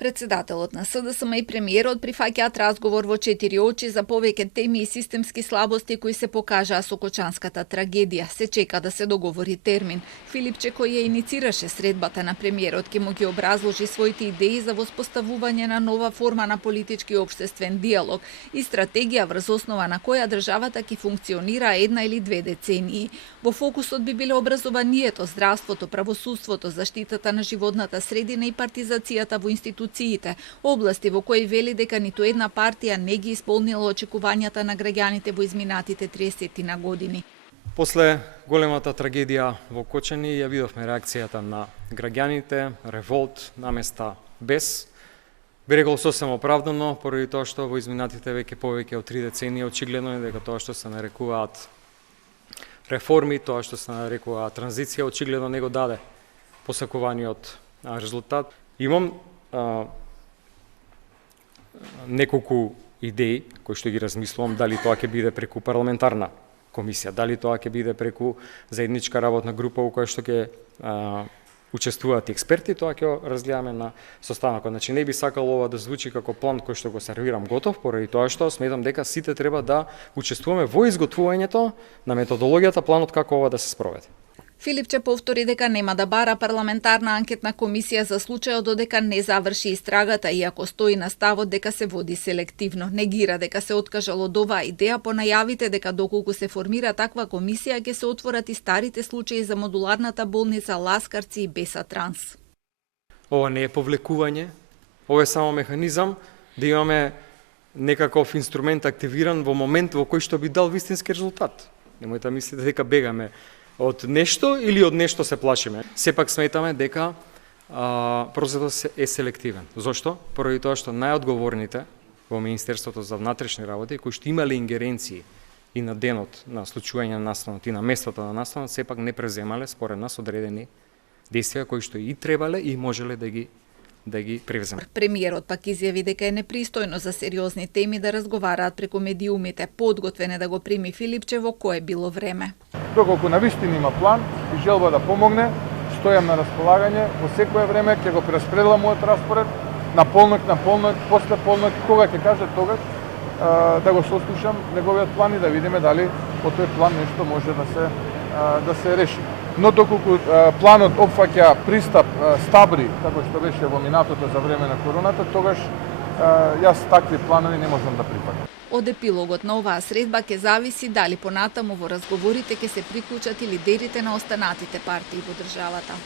Председателот на СДСМ и премиерот прифаќаат разговор во 4 очи за повеќе теми и системски слабости кои се покажаа со Кочанската трагедија. Се чека да се договори термин. Филипче, кој ја иницираше средбата на премиерот, ќе му ги образложи своите идеи за воспоставување на нова форма на политички и општествен диалог и стратегија врз основа на која државата ќе функционира 1 или 2 децении. Во фокусот би биле образованието, здравството, правосудството, заштитата на животната средина и партизацијата во институциите, области во кои вели дека ниту една партија не ги исполнила очекувањата на граѓаните во изминатите 30 на години. После големата трагедија во Кочани ја видовме реакцијата на граѓаните, револт, наместа бес. Би рекол сосем оправдано, поради тоа што во изминатите повеќе од 3 децении очигледно е дека тоа што се нарекуваат реформи, тоа што се нарекува транзиција, очигледно не го даде посакуваниот резултат. Имам неколку идеи кои што ги размислувам, дали тоа ќе биде преку парламентарна комисија, дали тоа ќе биде преку заедничка работна група во која што ќе учествуваат експерти, тоа ќе разгледаме на состанокот. Значи не би сакал ова да звучи како план кој што го сервирам готов, поради тоа што сметам дека сите треба да учествуваме во изготвувањето на методологијата, планот како ова да се спроведе. Филипче повтори дека нема да бара парламентарна анкетна комисија за случајот додека не заврши истрагата, иако стои на ставот дека се води селективно. Негира дека се откажало од оваа идеја по најавите дека доколку се формира таква комисија ќе се отворат и старите случаи за модуларната болница Ласкарци и Беса Транс. Ова не е повлекување, ова е само механизам да имаме некаков инструмент активиран во момент во кој што би дал вистински резултат. Немојте да мислите дека бегаме од нешто или од нешто се плашиме. Сепак сметаме дека процесот е селективен. Зошто? Поради тоа што најодговорните во Министерството за внатрешни работи, кои што имале ингеренции и на денот на случување на настанот и на местото на настанот, сепак не преземале според нас одредени действија кои што и требале и можеле да ги превземат. Премиерот пак изјави дека е непристојно за сериозни теми да разговараат преку медиумите. Подготвен е да го прими Филипче во кое било време. Доколку навистина има план и желба да помогне, стојам на располагање во секое време, ќе го прераспределам мојот распоред на полнок, после полнок, кога ќе каже тогаш да го сослушам неговиот план и да видиме дали по тој план нешто може да се реши. Но доколку планот опфаќа пристап стабри, како што беше во минатото за време на короната, тогаш јас такви планови не можам да прифатам. Од епилогот на оваа средба ќе зависи дали понатаму во разговорите ќе се приклучат и лидерите на останатите партии во државата.